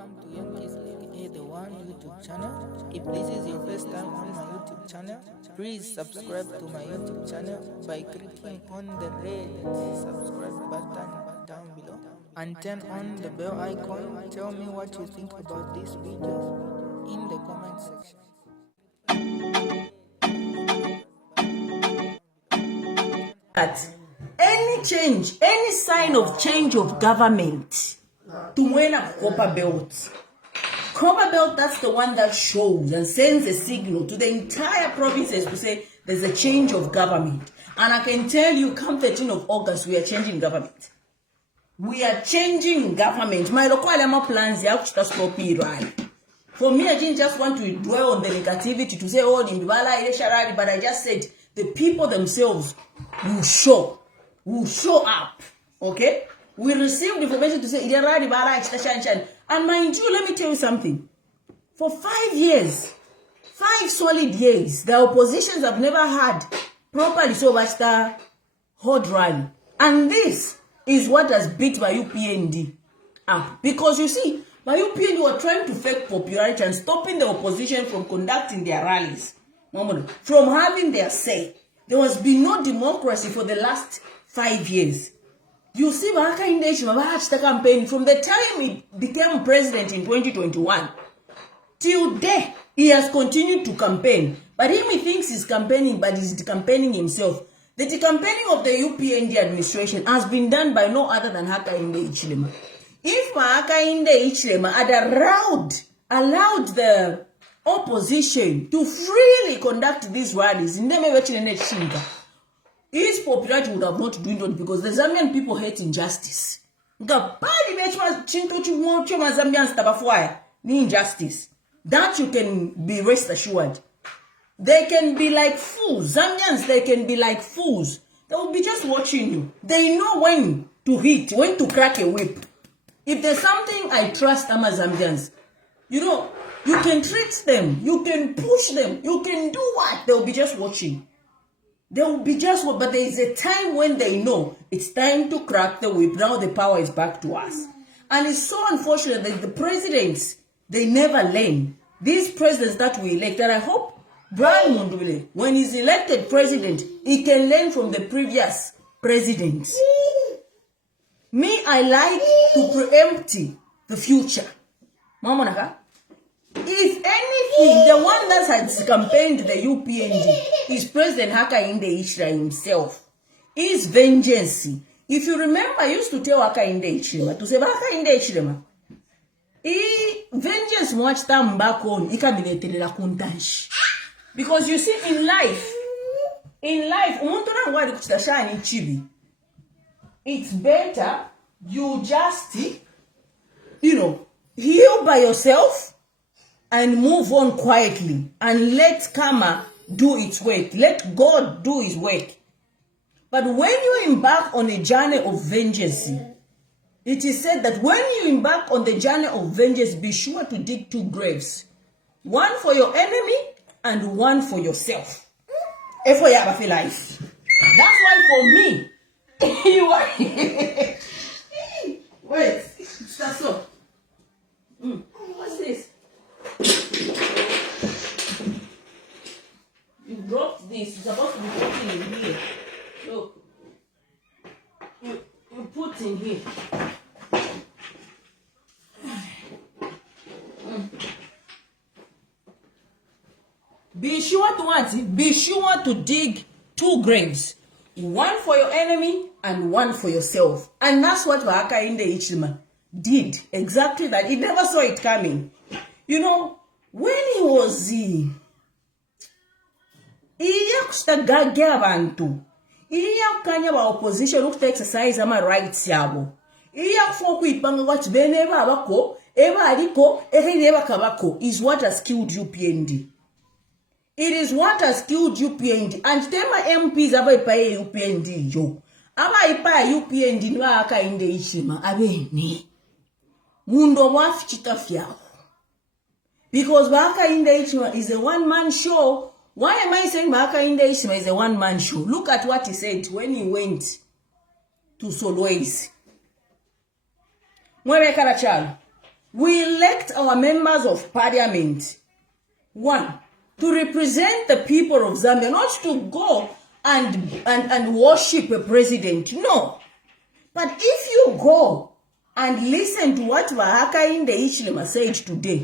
welcome to Young Kizzy, the one YouTube channel. If this is your first time on my YouTube channel, please subscribe to my YouTube channel by clicking on the red subscribe button down below and turn on the bell icon. Tell me what you think about this video in the comment section. Any change, any sign of change of government, to when a copper belt. Copper belt, that's the one that shows and sends a signal to the entire provinces to say there's a change of government. And I can tell you, come 13th of August, we are changing government. We are changing government. My local plans are to stop right. For me, I didn't just want to dwell on the negativity to say, oh, but I just said the people themselves will show up. Okay? We received information to say, and mind you, let me tell you something. For 5 years, 5 solid years, the oppositions have never had properly so much the hot rally. And this is what has beat my UPND up. Because you see, my UPND were trying to fake popularity and stopping the opposition from conducting their rallies, from having their say. There has been no democracy for the last 5 years. You see, the campaign from the time he became president in 2021 till today, he has continued to campaign. But he thinks he's campaigning, but he's campaigning himself. The campaigning of the UPND administration has been done by no other than Hakainde Hichilema. If Hakainde Hichilema had allowed the opposition to freely conduct these rallies, his popularity would have not dwindled because the Zambian people hate injustice. Injustice. That you can be rest assured. They can be like fools. Zambians, they can be like fools. They will be just watching you. They know when to hit, when to crack a whip. If there's something I trust Zambians, you can treat them, you can push them, you can do what? They'll be just watching. They will be just, but there is a time when they know it's time to crack the whip. Now the power is back to us. And it's so unfortunate that the presidents, they never learn. These presidents that we elect, and I hope Brian Mundubile, when he's elected president, he can learn from the previous presidents. Me, I like to preempt the future. Mamonaka. If anything, the one that has campaigned the UPND is President Hakainde Hichilema himself. Is vengeance. If you remember, I used to tell Hakainde Hichilema to say, Hakainde Hichilema, vengeance much time back on, because you see, in life, it's better you just, heal by yourself and move on quietly and let karma do its work. Let God do his work. But when you embark on a journey of vengeance, it is said that when you embark on the journey of vengeance, be sure to dig 2 graves. One for your enemy and one for yourself. For your life. That's why for me, you are wait, that's all. What's this? You dropped this. It's supposed to be put in here. Look. You put in here. Be sure to what? Be sure to dig 2 graves. One for your enemy and one for yourself. And that's what Hakainde Hichilema did. Exactly that. He never saw it coming. When he was kanya ba opposition look to exercise ama rights yabo. Kuipanga what bene babako, eba aliko, eba kabako is what has killed UPND. It is what has killed UPND. And tema MPs aba ipaye UPND yo. Aba ipaye UPND nwa Hakainde Hichilema abene. Mundo wafi chitafyao. Because Hakainde Hichilema is a one-man show. Why am I saying Hakainde Hichilema is a one-man show? Look at what he said when he went to Solways. Mwebe Karachal. We elect our members of parliament, one, to represent the people of Zambia, not to go and worship a president, no. But if you go and listen to what Hakainde Hichilema said today,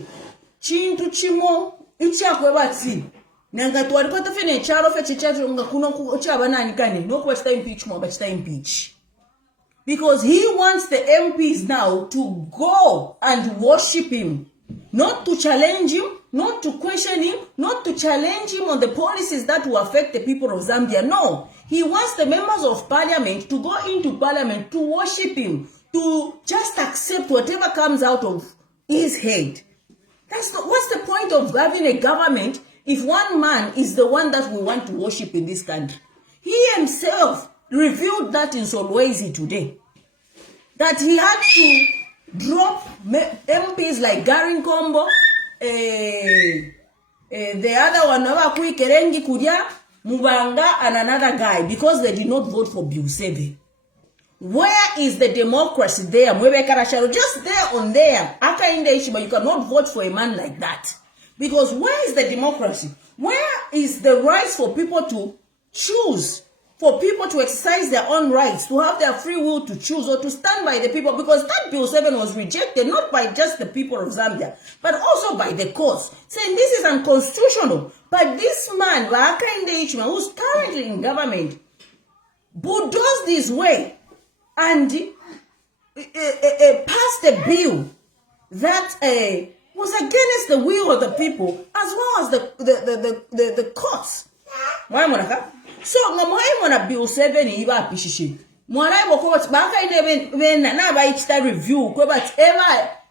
chintu chimo ichakwe batsi nanga twali kwata fene charo fe chichacho nga kuno chaba nani kani no kwesta impeach mo bachita impeach, because he wants the MPs now to go and worship him, not to challenge him, not to question him, not to challenge him on the policies that will affect the people of Zambia. No, he wants the members of parliament to go into parliament to worship him, to just accept whatever comes out of his head. What's the point of having a government if one man is the one that we want to worship in this country? He himself revealed that in Solwezi today, that he had to drop MPs like Garin Kombo, the other one, Kerengi Kudia, Mubanga, and another guy, because they did not vote for Bill 7. Where is the democracy there? Just there on there. But you cannot vote for a man like that. Because where is the democracy? Where is the right for people to choose? For people to exercise their own rights, to have their free will to choose or to stand by the people? Because that Bill 7 was rejected not by just the people of Zambia, but also by the courts, saying this is unconstitutional. But this man, who's currently in government, bulldozed this way and passed a bill that was against the will of the people as well as the courts. So ngamoyimona Bill 7 iba pishishi. Mwana ibo baka ine na ba ichita review ko but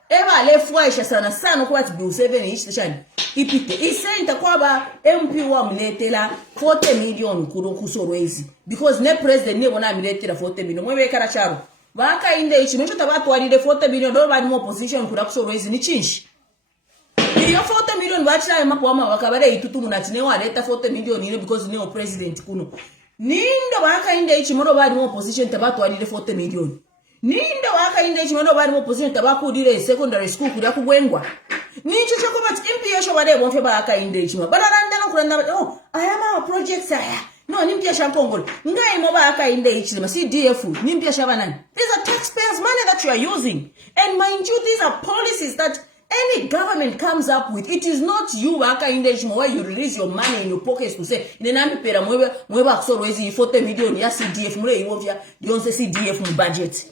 eba lefwaisha sana ko Bill 7 ichishani ipite isenta kwaba MP wa mletela 40 million kusorwezi, because ne president ne bona mletela 40 million mwebe kara charo baka inde ichi nicho tabatu walide 40 million do ba mu opposition kura kusorwezi ni chinshi. Iyo 40 million bachira makwama wakabare itutumu natine waleta 40 million ile because ne president kuno nindo baka inde ichi moro ba mu opposition tabatu walide 40 million. Nindo waka inde ichi moro ba mu opposition tabaku dire secondary school kuda kubwengwa. Nicho choko but impiyesho bade bonfe baka inde ichi ma baranda no kuranda oh ayama projects aya no nimpiyesha nkongolo ngai mo baka inde ichi ma CDF nimpiyesha banani. These are taxpayers' money that you are using, and mind you, these are policies that any government comes up with. It is not you waka indeshimo where you release your money in your pockets to say inenambi pera mweba kusorwezi 40 million ya CDF mure iwovya dionse CDF mu budget.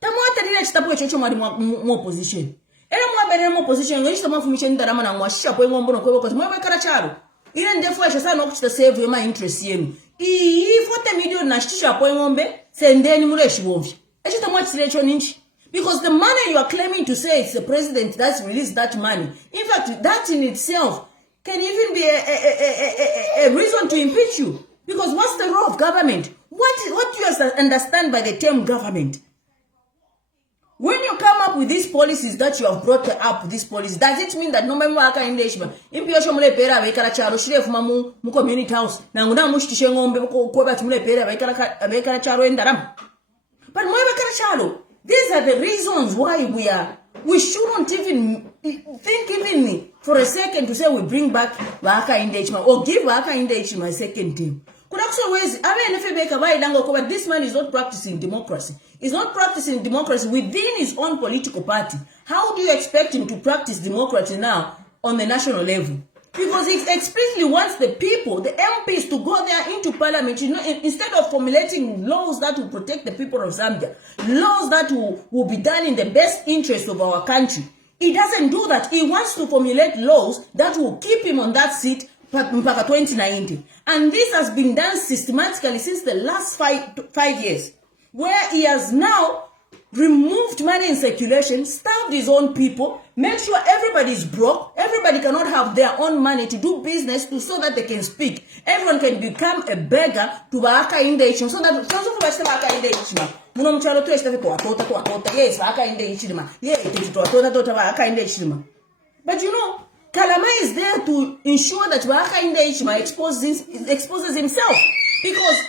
Tamwata dile chitapo chocho mwadi mu opposition. Ele mwabere mu opposition ngishita mafumisha ndarama na mwashisha po ngombo no kwebo mweba kara charo. Ile ndefwesha sana okuchita save your interest yenu. Iyi 40 million na shisha po ngombe sendeni mure shibovya. Echita mwachile cho ninchi. Because the money you are claiming to say it's the president that's released that money. In fact, that in itself can even be a reason to impeach you. Because what's the role of government? What do you understand by the term government? When you come up with these policies that you have brought up, these policies, does it mean that no member aka indeshima impiyosho mule pera bekara charo shire fuma mu community house na nguna mushtishe ngombe ko bati mule pera bekara charo endaram? But mwe bekara charo. These are the reasons why we shouldn't even think even for a second to say we bring back Waka Indechima or give Waka Indechima a second term. But this man is not practicing democracy. He's not practicing democracy within his own political party. How do you expect him to practice democracy now on the national level? Because he explicitly wants the people, the MPs, to go there into parliament, instead of formulating laws that will protect the people of Zambia, laws that will be done in the best interest of our country. He doesn't do that. He wants to formulate laws that will keep him on that seat mpaka 2019. And this has been done systematically since the last five years, where he has now removed money in circulation, starved his own people, make sure everybody is broke, everybody cannot have their own money to do business so that they can speak. Everyone can become a beggar to Baka in the Ichim, so that Baka in the Ichima. Munomchalo to Esther to Atota, yes, Baka in the Ichima, yes, to Atota Baka in the Ichima. But you know, Kalama is there to ensure that Baka in the Ichima exposes himself. Because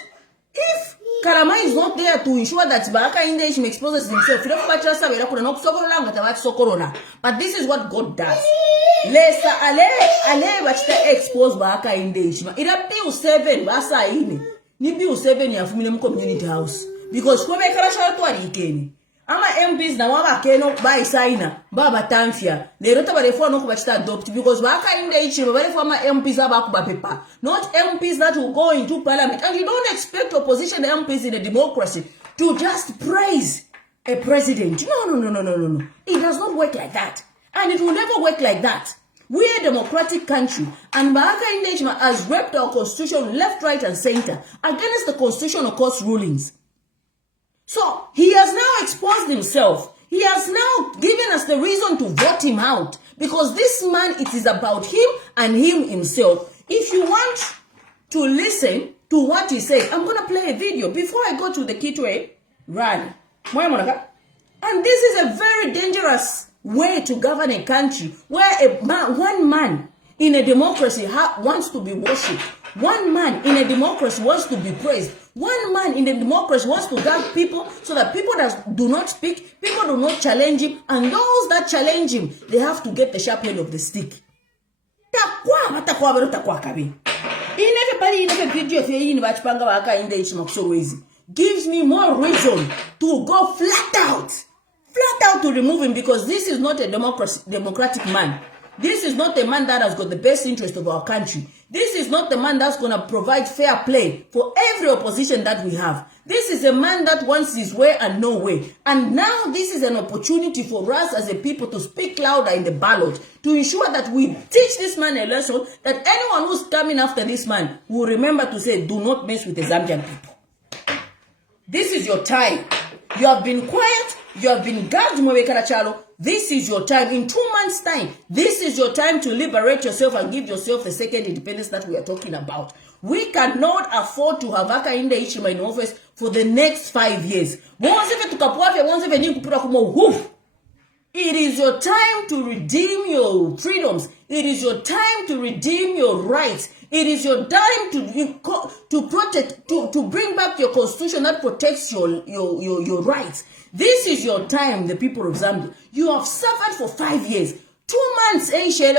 if Kalama is not there to ensure that Baka Indeshim exposes himself. But this is what God does. Lesa ale bachita expose Baka Indeshim. Ira bill 7 basa ini. Ni bill 7 ya Fumilem Community House. Because kwa karasha to arikeni. Ama MPs na waba keno ba isaina baba tamfia lero tabarefo no kubachita adopt because Baka Indeshim barefo ama MPs abakuba paper. Not MPs that will go into parliament, and you don't expect opposition MPs in a democracy to just praise a president. No. It does not work like that. And it will never work like that. We're a democratic country, and Baka Indeshima has ripped our constitution left, right, and center against the constitutional court rulings. So he has now exposed himself. He has now given us the reason to vote him out, because this man, it is about him and him himself. If you want to listen to what he said, I'm going to play a video before I go to the Kitwe rally. And this is a very dangerous way to govern a country where one man in a democracy wants to be worshipped. One man in a democracy wants to be praised. One man in a democracy wants to guard people so that people that do not speak, people do not challenge him, and those that challenge him, they have to get the sharp end of the stick. In every video gives me more reason to go flat out to remove him, because this is not a democratic man. This is not a man that has got the best interest of our country. This is not the man that's going to provide fair play for every opposition that we have. This is a man that wants his way and no way. And now this is an opportunity for us as a people to speak louder in the ballot, to ensure that we teach this man a lesson, that anyone who's coming after this man will remember to say, do not mess with the Zambian people. This is your time. You have been quiet. You have been gagged, Mwebekarachalo. This is your time. In 2 months' time, this is your time to liberate yourself and give yourself the second independence that we are talking about. We cannot afford to have Aka Inde Ichima in office for the next 5 years. It is your time to redeem your freedoms. It is your time to redeem your rights. It is your time to protect, to bring back your constitution that protects your rights. This is your time, the people of Zambia. You have suffered for 5 years. 2 months, 2 months,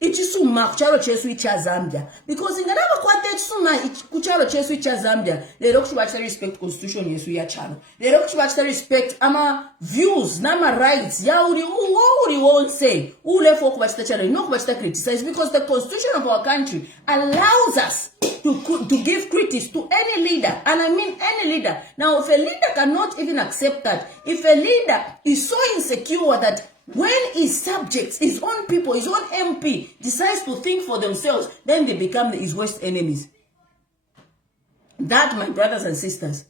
Ichisuma kuchalo chesu icha Zambia, because in the kwate tsuma kuchalo chesu icha Zambia they don't respect constitution yesu ya chalo, they don't respect ama views nama rights ya uri won't say ule for kubachita chalo no kubachita criticize, because the constitution of our country allows us to give critics to any leader, and I mean any leader. Now if a leader cannot even accept that, if a leader is so insecure that when his subjects, his own people, his own MP decides to think for themselves, then they become his worst enemies. That, my brothers and sisters,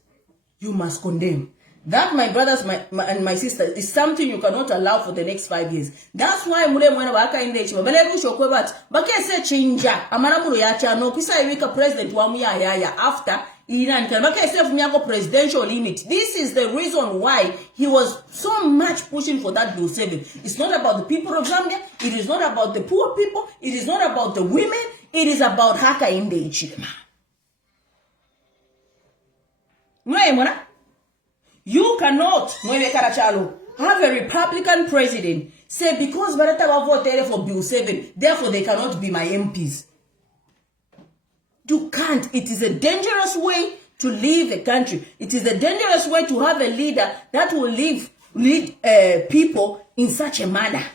you must condemn. That, my brothers and my sisters, is something you cannot allow for the next 5 years. That's why mule mwana waka inde ichima. Bale shokwe bat bake se chinja amana mulu ya chano kisa iwika president wa ya after Iran can bake se fumiako presidential limit. This is the reason why he was so much pushing for that bill 7. It's not about the people of Zambia. It is not about the poor people. It is not about the women. It is about haka inde ichima. Mwana? You cannot, have a Republican president say because Barata voted for Bill 7, therefore they cannot be my MPs. You can't. It is a dangerous way to lead a country. It is a dangerous way to have a leader that will lead people in such a manner.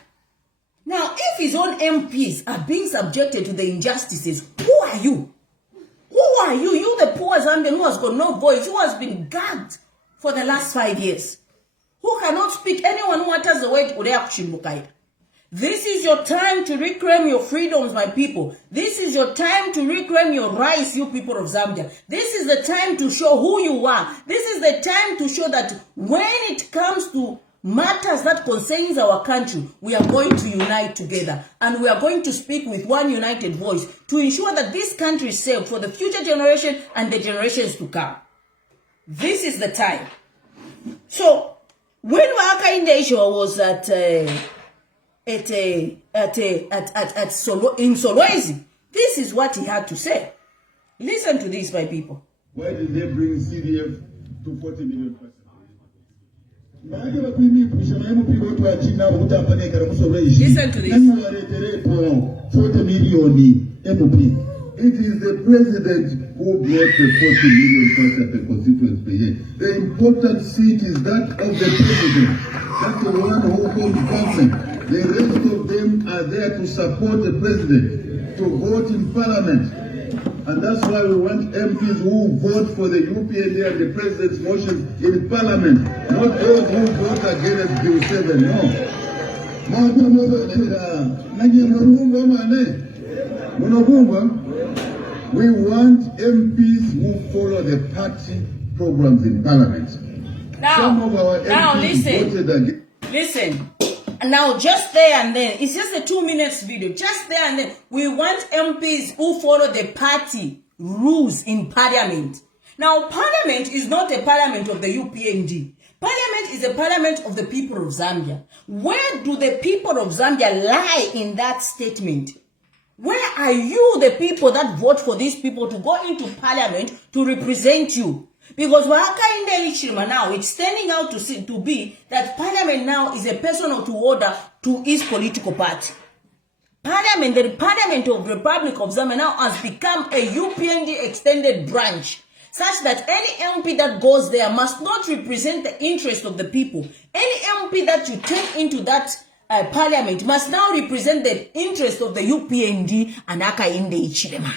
Now, if his own MPs are being subjected to the injustices, who are you? Who are you? You, the poor Zambian who has got no voice, who has been gagged for the last 5 years, who cannot speak, anyone who utters the word Ureakuchimbukaya. This is your time to reclaim your freedoms, my people. This is your time to reclaim your rights, you people of Zambia. This is the time to show who you are. This is the time to show that when it comes to matters that concerns our country, we are going to unite together, and we are going to speak with one united voice to ensure that this country is safe for the future generation and the generations to come. This is the time. So, when Waka Indeshima was at in Solwezi. This is what he had to say. Listen to this, my people. Why did they bring CDF to 40 million percent? Listen to this. 40 million MOP. It is the president who brought the 40 million percent per constituency per year. The important seat is that of the president. That's the one who holds government. The rest of them are there to support the president, to vote in parliament. And that's why we want MPs who vote for the UPND and the president's motions in parliament, not those who vote against Bill 7, no. We want MPs who follow the party programs in parliament. Some of our MPs voted against. Listen. Now, just there and then, it's just a 2 minutes video. Just there and then, we want MPs who follow the party rules in parliament. Now, parliament is not a parliament of the UPND. Parliament is a parliament of the people of Zambia. Where do the people of Zambia lie in that statement? Where are you, the people that vote for these people to go into parliament to represent you? Because now it's standing out to be that parliament now is a personal to order to his political party. Parliament, the Parliament of the Republic of Zambia now has become a UPND extended branch, such that any MP that goes there must not represent the interest of the people. Any MP that you take into that parliament must now represent the interest of the UPND and Akainde Ichilema.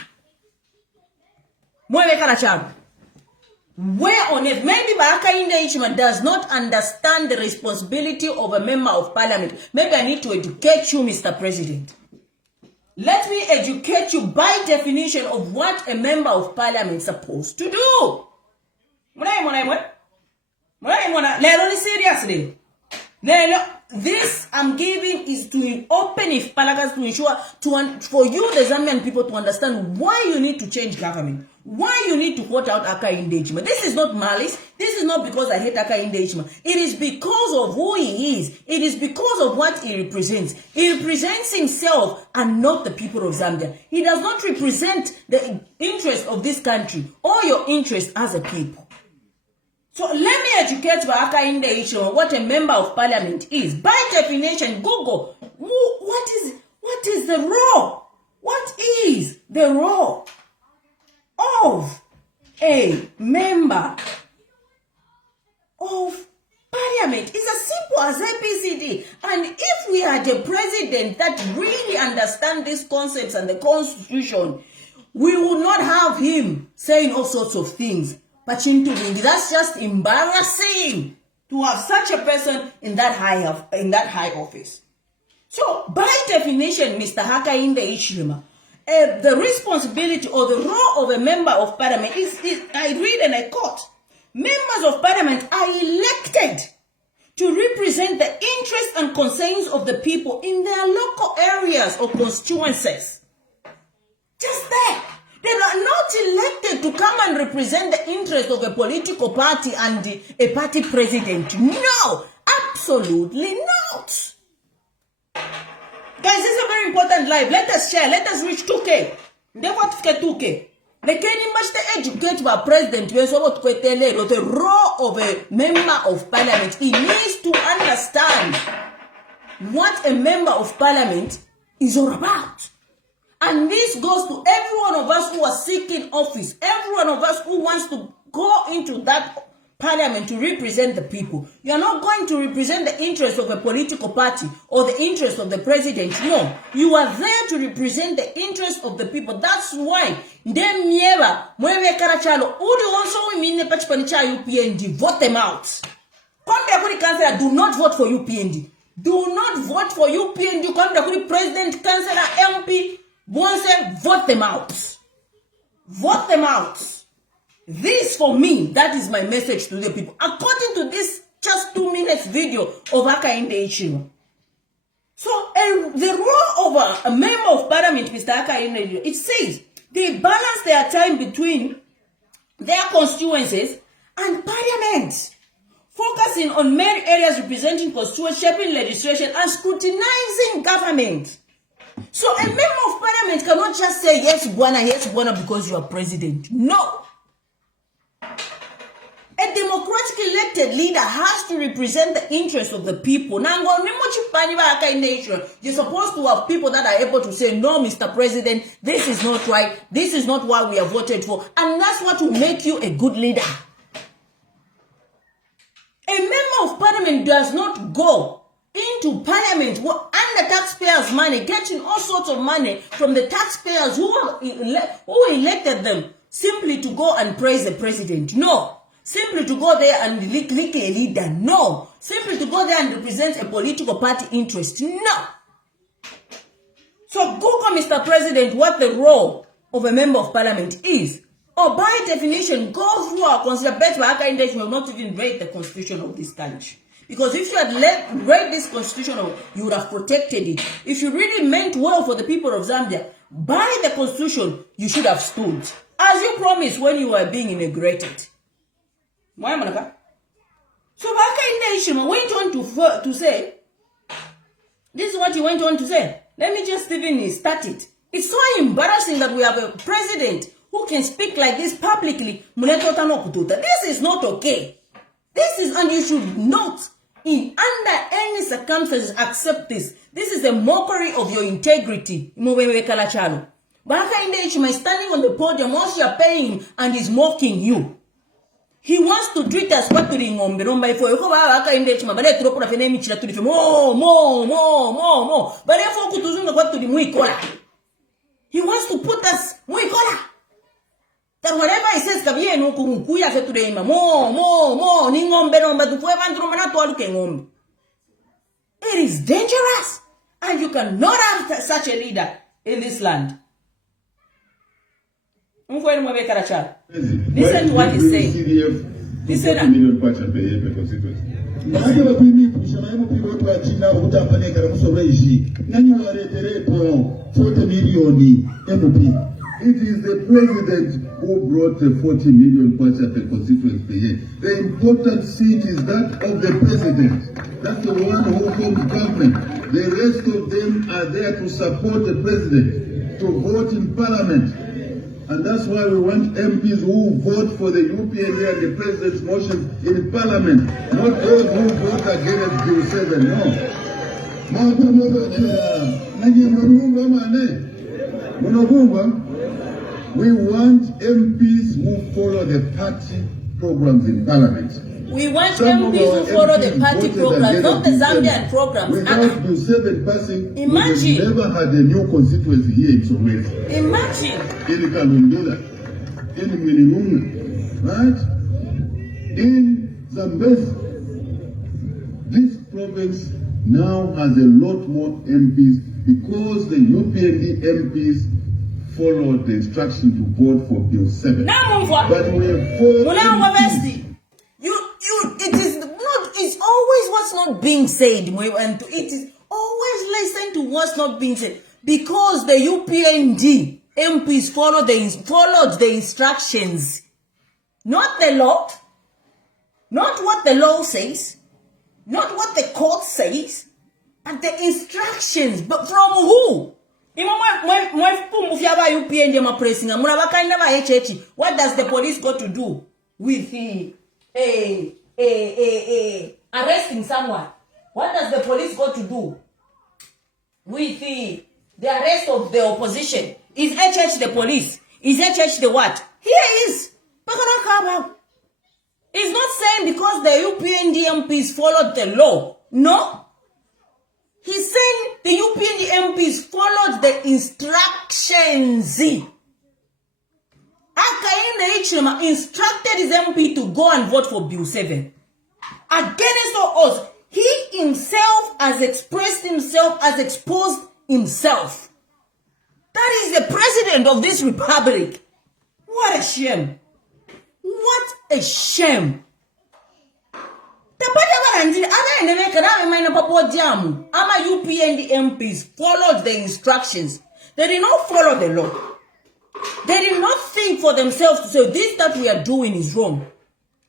Where on earth, maybe Akainde Ichilema does not understand the responsibility of a member of parliament. Maybe I need to educate you, Mr. President. Let me educate you by definition of what a member of parliament is supposed to do. Seriously. This I'm giving is to open if palagas to ensure for you, the Zambian people, to understand why you need to change government. Why you need to vote out Akainde Ichilema. This is not malice. This is not because I hate Akainde Ichilema. It is because of who he is. It is because of what he represents. He represents himself and not the people of Zambia. He does not represent the interest of this country or your interest as a people. So let me educate Akainde Ichilema what a member of parliament is. By definition, Google, what is the role? What is the role of a member of parliament? It's as simple as ABCD. And if we had a president that really understands these concepts and the constitution, we would not have him saying all sorts of things. That's just embarrassing to have such a person in that high office. So, by definition, Mr. Akainde Ichilema, the responsibility or the role of a member of parliament is, I read and I quote, members of parliament are elected to represent the interests and concerns of the people in their local areas or constituencies. Just there. They are not elected to come and represent the interest of a political party and a party president. No, absolutely not. Guys, this is a very important live. Let us share. Let us reach 2K. They want to get 2K. They can much educate our president the role of a member of parliament. He needs to understand what a member of parliament is all about. And this goes to every one of us who are seeking office, every one of us who wants to go into that parliament to represent the people. You are not going to represent the interest of a political party or the interest of the president. No, you are there to represent the interest of the people. That's why UPND, vote them out. Do not vote for UPND. Do not vote for UPND. President, councillor, MP. Vote them out. Vote them out. This for me, that is my message to the people. According to this just 2 minutes video of Akainde Ichilema. So the role of a member of parliament, Mr. Akainde Ichilema, it says they balance their time between their constituencies and parliament, focusing on main areas representing constituencies, shaping legislation, and scrutinizing government. So a member of parliament cannot just say yes, Bwana, because you are president. No. A democratically elected leader has to represent the interests of the people. You're supposed to have people that are able to say, no, Mr. President, this is not right. This is not what we have voted for. And that's what will make you a good leader. A member of parliament does not go into parliament under taxpayers' money, getting all sorts of money from the taxpayers who elected them simply to go and praise the president. No. Simply to go there and lick a leader. No. Simply to go there and represent a political party interest. No. So Google, Mr. President, what the role of a member of parliament is. Or by definition, go through our constitution. Bet by Condemnation will not even read the constitution of this country. Because if you had read this constitution, you would have protected it. If you really meant well for the people of Zambia, by the constitution, you should have stood. As you promised when you were being inaugurated. So Condemnation went on to say, this is what he went on to say. Let me just even start it. It's so embarrassing that we have a president who can speak like this publicly. This is not okay. This is, and you should not, under any circumstances, accept this. This is a mockery of your integrity. Baka Condemnation is standing on the podium whilst you are paying and is mocking you. He wants to treat us what to ringombe romba ifo yoko baka Condemnation bale tropo na fene michira tulife mo bale fo kutuzunga kwa tuli muikola. He wants to put us muikola. That whatever he says kabiye no kuya fe today mo ni ngombe romba tu fwe bantu romba na to aluke ngombe. It is dangerous, and you cannot have such a leader in this land. Listen to what he's saying. Listen. It is the president who brought the 40 million kwacha per constituency per year. The important seat is that of the president. That's the one who forms government. The rest of them are there to support the president, to vote in parliament. And that's why we want MPs who vote for the UPNA and the president's motion in parliament, not those who vote against Bill 7. No. We want MPs who follow the party programs in parliament. We want MPs who follow the party programs, not the Zambian programs. Without Bill 7 passing, imagine. we never had a new constituency here in Soweto. Imagine. In Kalundula, in Minimum, right? In Zambia, this province now has a lot more MPs because the UPND MPs followed the instruction to vote for Bill 7. But we have four it is not, it's always what's not being said, and it is always listen to what's not being said, because the UPND MPs followed the instructions, not the law, not what the law says, not what the court says, but the instructions. But from who? What does the police got to do with arresting someone? What does the police got to do with the arrest of the opposition? Is HH the police? Is HH the what? Here is. It's not saying because the UPND MPs followed the law. No. He's saying the UPND MPs followed the instructions. Akainde Ichilema instructed his MP to go and vote for Bill 7. Against all odds, he himself has expressed himself, has exposed himself. That is the president of this republic. What a shame. What a shame. UPND MPs followed the instructions. They did not follow the law. They did not think for themselves to say this that we are doing is wrong.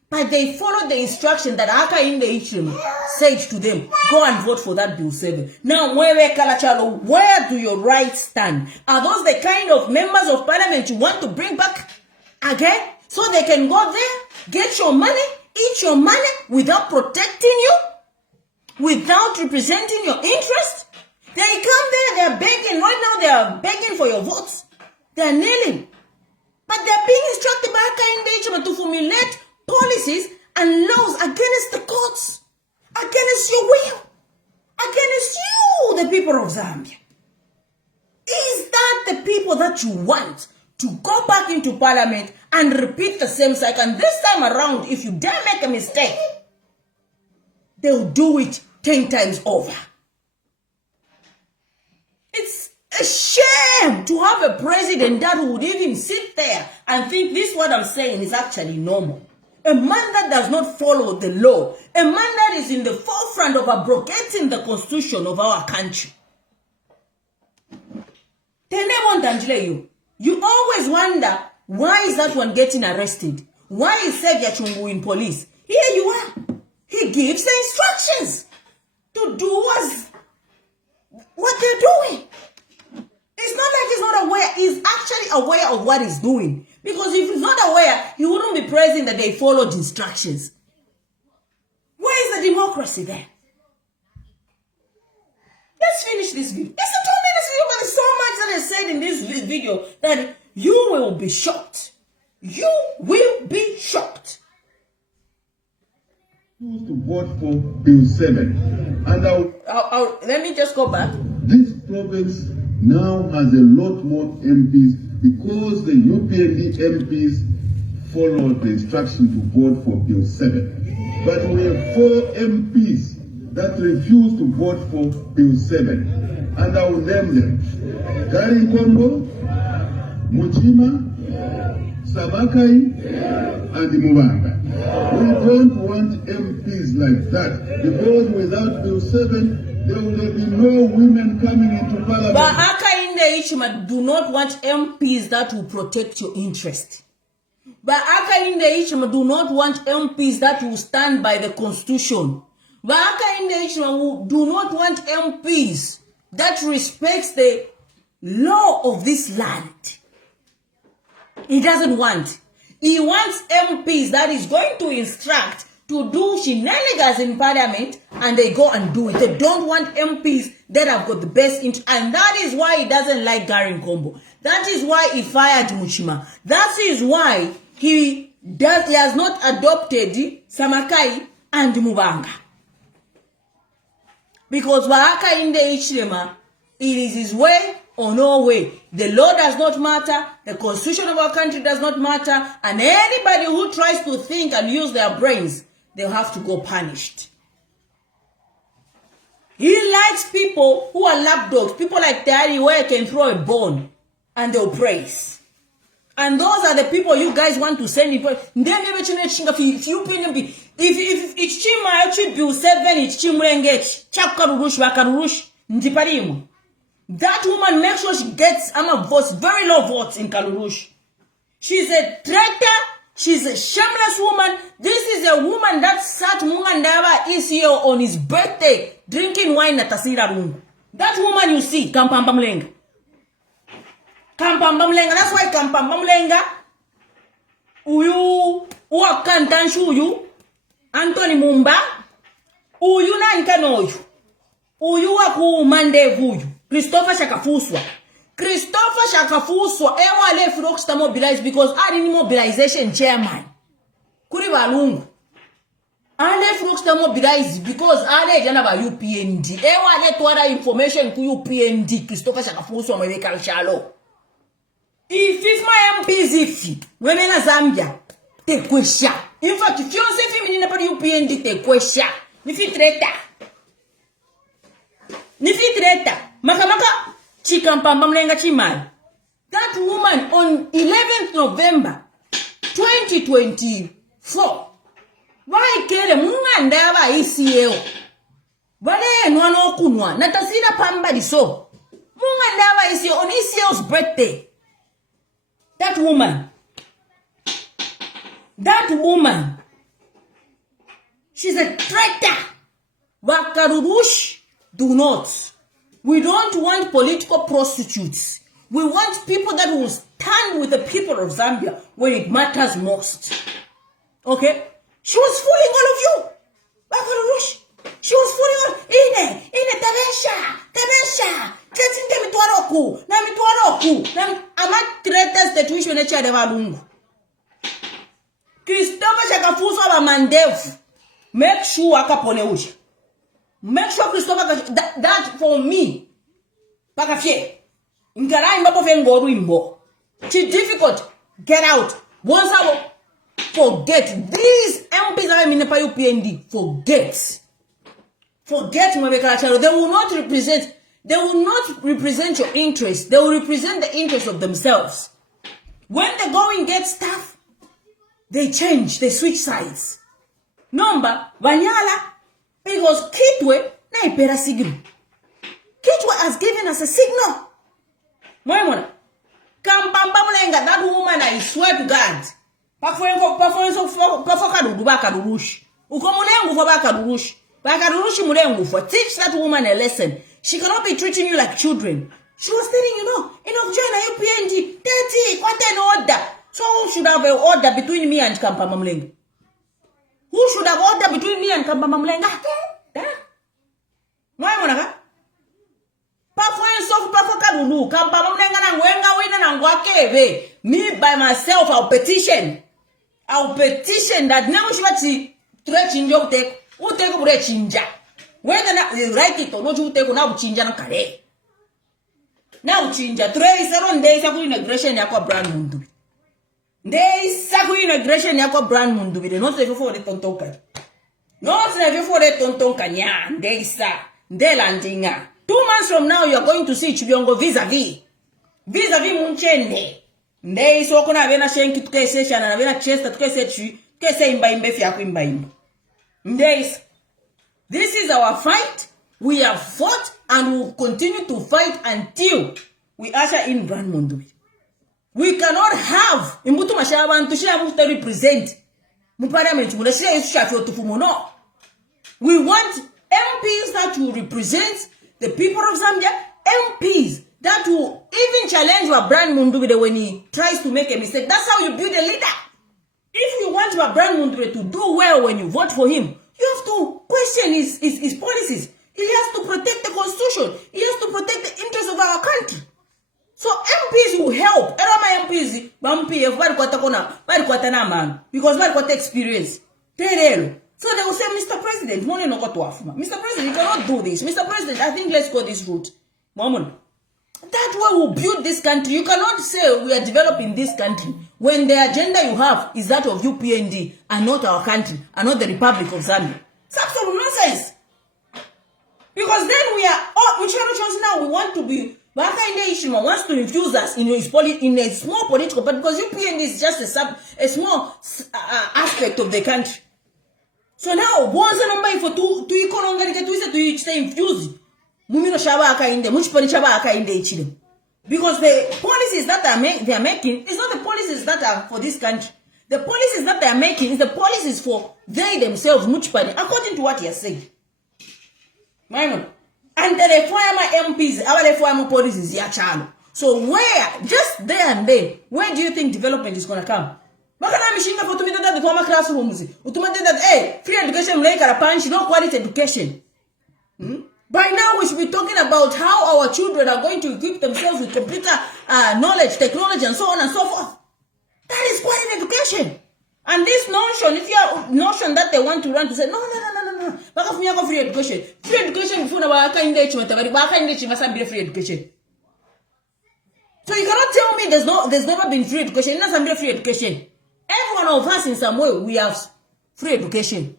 But they followed the instruction that Aka in the Ichim said to them, go and vote for that Bill 7. Now, where do your rights stand? Are those the kind of members of parliament you want to bring back again? So they can go there, get your money, eat your money without protecting you, without representing your interest? They come there, they're begging. Right now, they are begging for your votes. They're kneeling. But they're being instructed by Aka in the Ichim to formulate policies and laws against the courts, against your will, against you, the people of Zambia. Is that the people that you want to go back into parliament and repeat the same cycle? And this time around, if you dare make a mistake, they'll do it 10 times over. It's a shame to have a president that would even sit there and think this what I'm saying is actually normal. A man that does not follow the law. A man that is in the forefront of abrogating the constitution of our country. You always wonder, why is that one getting arrested? Why is Sevia Chungu in police? Here you are. He gives the instructions to do what they're doing. It's not like he's not aware. He's actually aware of what he's doing. Because if he's not aware, he wouldn't be praising that they followed instructions. Where is the democracy there? Let's finish this video. It's a 2 minutes video, but there's so much that is said in this video that you will be shocked. You will be shocked. To vote for Bill 7. And let me just go back. This province now has a lot more MPs because the UPND MPs followed the instruction to vote for Bill 7. But we have 4 MPs that refuse to vote for Bill 7. And I will name them. Gary Kombo, Mujima, Samakai, and Mubanga. We don't want MPs like that because without Bill 7, there will be no women coming into parliament. But Aka in the Ichima do not want MPs that will protect your interest. But Aka in the Ichima do not want MPs that will stand by the constitution. But Aka in the Ichima do not want MPs that respects the law of this land. He doesn't want. He wants MPs that is going to instruct to do shenanigans in parliament, and they go and do it. They don't want MPs that have got the best interest, and that is why he doesn't like Gary Kombo. That is why he fired Muchima. That is why he has not adopted Samakai and Mubanga. Because Waaka in the Ichilema, it is his way or no way. The law does not matter. The constitution of our country does not matter. And anybody who tries to think and use their brains, they'll have to go punished. He likes people who are lapdogs. People like Terry where you can throw a bone and they'll praise. And those are the people you guys want to send in. If it's chima actually Bill 7, it's chimurenge, chakarurush, wakarurush, ndiparimu. That woman makes sure she gets votes, very low votes in Kalurush. She's a traitor. She's a shameless woman. This is a woman that sat Mungandaba ECO on his birthday drinking wine at Tasira room. That woman you see, Kampambamlenga. Kampambamlenga. That's why Kampambamlenga, Uyu, Uakantanshu, Uyu, Anthony Mumba, Uyu Nankanoyu, Uyu Waku Mandevuyu. Christopher Shakafuswa. Christopher Shakafuswa, ewa left Rockstar mobilized because I didn't mobilization chairman. Kuri balungu. I left Rockstar mobilized because I didn't have a UPND. Ewa let wada information to UPND. Christopher Shakafuswa mweweka shalo. If my MPs ifi, wemena Zambia, te kwesha. In fact, if you don't say femini na pa UPND, te kwesha. Nifi treta. Nifi treta. Makamaka chikampambamlenga chimali. That woman on 11th November 2024 waikele mungandaba ICO wale nwana okunwa natasina pamba diso mungandaba ICO on ICO's birthday. That woman She's a traitor. Wakarurush, do not. We don't want political prostitutes. We want people that will stand with the people of Zambia when it matters most. Okay? She was fooling all of you. Wakarurush. She was fooling all. Ine, tabesha. Ketinte mitwaroku. Ama traitors that wish when echa de valungu. Christopher Shakafuswa ba mandevu. Make sure akapone uji. Make sure Christopher that for me. Pakafye. Ngarai mbapo fengoru imbo. It's difficult. Get out. Once I forget. These MPs are in the PND. Forget Mwebekala. They will not represent your interests. They will represent the interests of themselves. When the going gets tough, they change, they switch sides. Number, Vanyala, because Kitwe, na ipera signal. Kitwe has given us a signal. Mwemona, Kampamba Mulenga, that woman, I swear to God. Teach that woman a lesson. She cannot be treating you like children. She was telling you, no, China, UPNG, 30, what an order. So who should have an order between me and Kampamba Mulenga? Who should have order between me and Kampamba Mulenga? Mwemona, me by myself, I'll petition that now she wants to stretching your take. Who take a chinja? Whether you write it or not, you take now chinja no kare. Now chinja, 3 days ago integration yako brand mundu. Days ago integration yako brand mundu. They not say for the tontonka. Not say for the tontonka nya. Days de landinga. 2 months from now, you are going to see Chibiongo vis-a-vis munchende. Ndei soko na vena shenki tukese shana na vena chesta tukese chui kese imba fiaku imba. Ndei, this is our fight. We have fought and we will continue to fight until we usher in Brand Mundubi. We cannot have imbutu mashaban to share to represent mu parliament mu share isu shafio tufumo. No. We want MPs that will represent the people of Zambia, MPs that will even challenge our Brand Mundubi when he tries to make a mistake. That's how you build a leader. If you want your Brand Mundubi to do well when you vote for him, you have to question his policies. He has to protect the constitution. He has to protect the interests of our country. So MPs will help. MPs, because they experience. So they will say, Mr. President, Mr. President, you cannot do this. Mr. President, I think let's go this route. That way will build this country. You cannot say we are developing this country when the agenda you have is that of UPND and not our country and not the Republic of Zambia. It's absolute nonsense. Because then we are, which now we want to be, Ishima wants to infuse us in a small political, but because UPND is just a small aspect of the country. So now, once a number for two economic to stay infused. Because the policies that they are making is not the policies that are for this country. The policies that they are making is the policies for they themselves, according to what you are saying. And the former MPs, our former policies, so where, just there and then, where do you think development is going to come? Free education, no quality education. By now, we should be talking about how our children are going to equip themselves with computer knowledge, technology, and so on and so forth. That is quality education. And this notion, if you have notion that they want to run to say, no. Free education. Free education, free education. So you cannot tell me there's never been free education. Not some free education. Every one of us in some way, we have free education.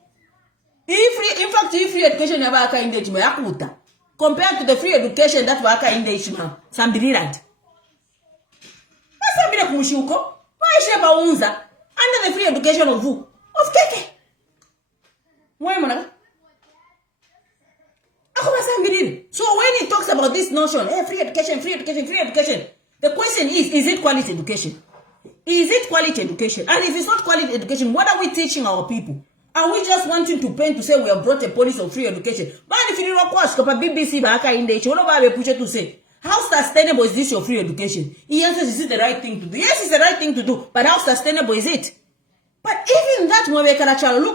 In fact, free education compared to the free education that waka in the Ishma, somebody land. Somebody Kumushuko, why Sheba Unza, under the free education of who? Of Keke. Why, Mona? So when he talks about this notion, free education, the question is it quality education? Is it quality education? And if it's not quality education, what are we teaching our people? Are we just wanting to paint to say we have brought a policy of free education? But if you don't watch BBC back in the to say, how sustainable is this your free education? He answers, is it the right thing to do? Yes, it's the right thing to do, but how sustainable is it? But even that, look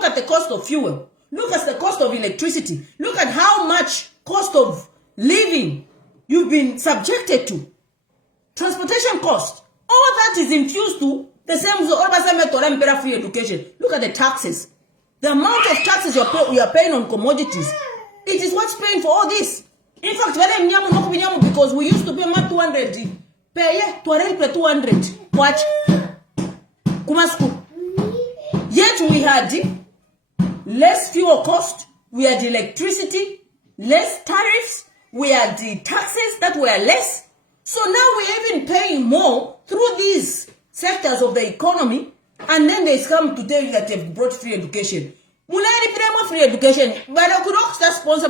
at the cost of fuel. Look at the cost of electricity. Look at how much cost of living you've been subjected to. Transportation cost. All that is infused to the same free education. Look at the taxes. The amount of taxes you are paying on commodities. It is what's paying for all this. In fact, because we used to pay 200 per year, 200. Watch. Yet we had less fuel cost, we had electricity, less tariffs, we had the taxes that were less. So now we're even paying more through these sectors of the economy, and then they come to tell you that they've brought free education. Free education, but I could also sponsor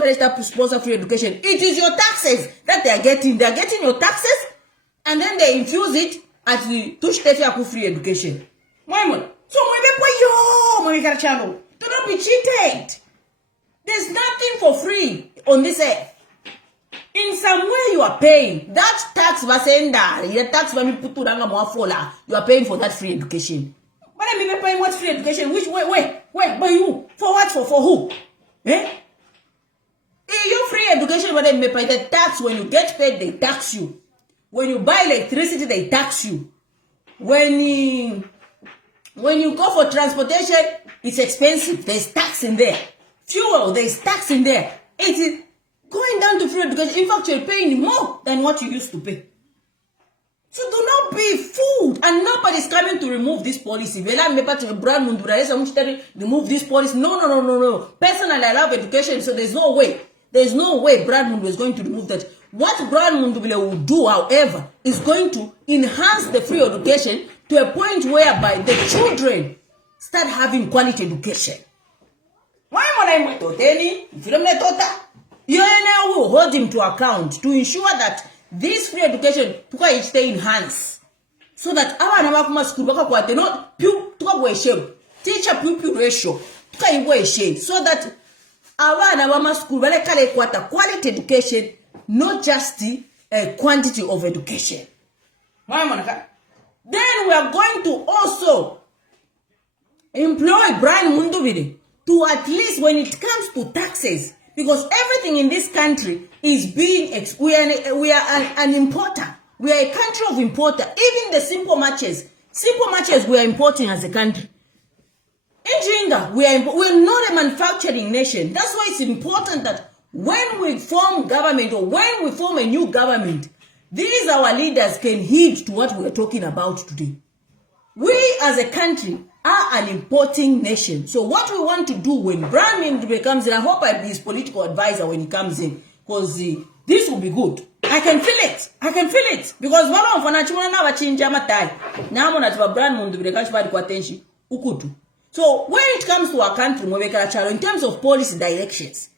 free education. It is your taxes that they are getting. They are getting your taxes, and then they infuse it at the Tush free education. So do not be cheated. There's nothing for free on this earth. In some way you are paying. That tax the tax you are paying for that free education. But I mean paying what free education? Which way? By you? For what? For who? Eh? You free education, but they pay the tax. When you get paid, they tax you. When you buy electricity, they tax you. When you go for transportation, it's expensive. There's tax in there. Fuel, there's tax in there. It is going down to free education. In fact, you're paying more than what you used to pay. So do not be fooled. And nobody's coming to remove this policy. Remove this policy. No. Personally, I love education, so there's no way. There's no way Brad Mundu is going to remove that. What Brad Mundu will do, however, is going to enhance the free education to a point whereby the children start having quality education. You will hold him to account to ensure that this free education stay enhanced. So that our Namakuma school not teacher pupil ratio so that our Nabama school quality education, not just the quantity of education. Then we are going to also employ Brian Mundubiri to at least when it comes to taxes, because everything in this country is being, we are an importer. We are a country of importer. Even the simple matches we are importing as a country. In Jinga, we are not a manufacturing nation. That's why it's important that when we form government or when we form a new government, these our leaders can heed to what we are talking about today. We as a country are an importing nation. So what we want to do when Brian comes in, I hope I'll be his political advisor when he comes in, because this will be good. I can feel it. Because so when it comes to our country, in terms of policy directions,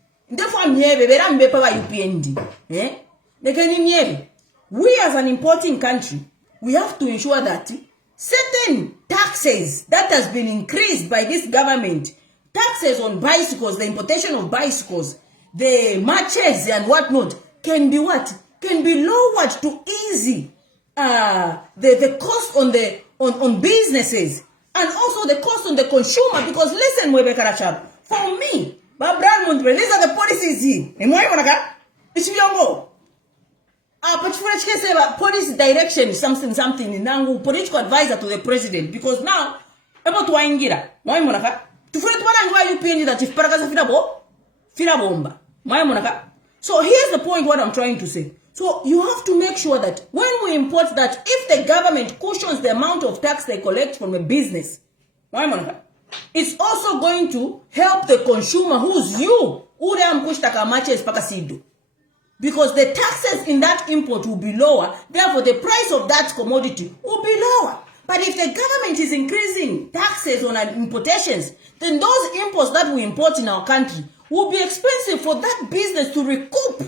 we as an importing country, we have to ensure that certain taxes that has been increased by this government, taxes on bicycles, the importation of bicycles, the matches and whatnot, can be lowered to easy the cost on businesses and also the cost on the consumer. Because listen, for me, these are the policies here. Policy direction is something in Nangu, political advisor to the president, because now about to ingira that if so here's the point what I'm trying to say. So you have to make sure that when we import that, if the government cushions the amount of tax they collect from a business, it's also going to help the consumer who's you. Because the taxes in that import will be lower, therefore the price of that commodity will be lower. But if the government is increasing taxes on importations, then those imports that we import in our country will be expensive for that business to recoup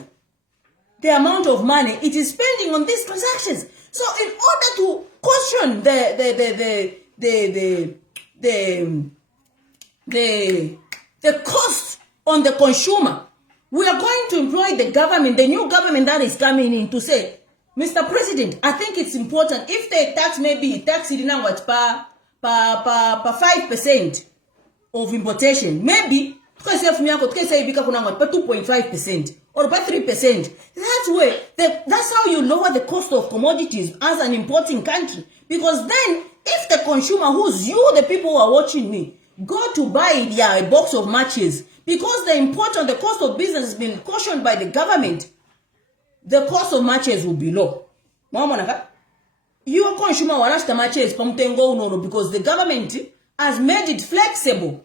the amount of money it is spending on these transactions. So in order to caution the cost on the consumer. We are going to employ the government, the new government that is coming in, to say, Mr. President, I think it's important if they tax maybe tax it now what per 5% of importation, maybe 2.5% or by 3%. That way, that's how you lower the cost of commodities as an importing country. Because then, if the consumer, who's you, the people who are watching me, go to buy a box of matches, because the import on the cost of business has been cautioned by the government, the cost of matches will be low. Your consumer will rush the matches because the government has made it flexible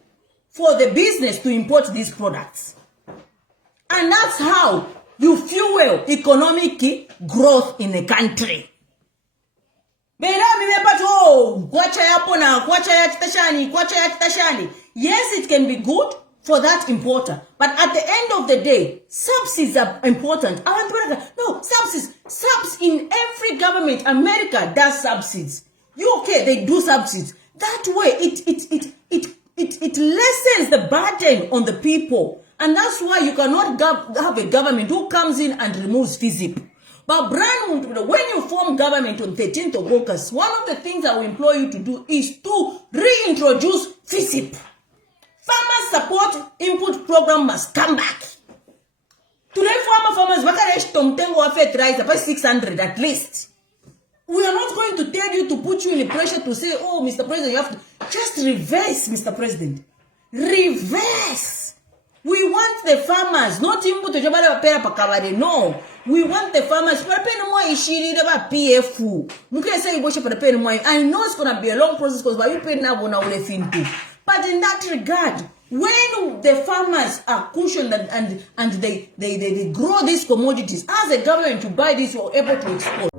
for the business to import these products. And that's how you fuel economic growth in a country. Yes, it can be good for that importer, but at the end of the day, subsidies are important. No, subs in every government. America does subsidies. UK, they do subsidies. That way, it lessens the burden on the people. And that's why you cannot have a government who comes in and removes FISIP. But when you form government on 13th of August, one of the things I will employ you to do is to reintroduce FISIP. Farmer support input program must come back. Today, farmers, about 600 at least. We are not going to tell you to put you in a pressure to say, oh, Mr. President, you have to just reverse, Mr. President. Reverse. We want the farmers, not input to no. We want the farmers. I know it's going to be a long process because you pay now. But in that regard, when the farmers are cushioned and they grow these commodities, as a government to buy this, we're able to export.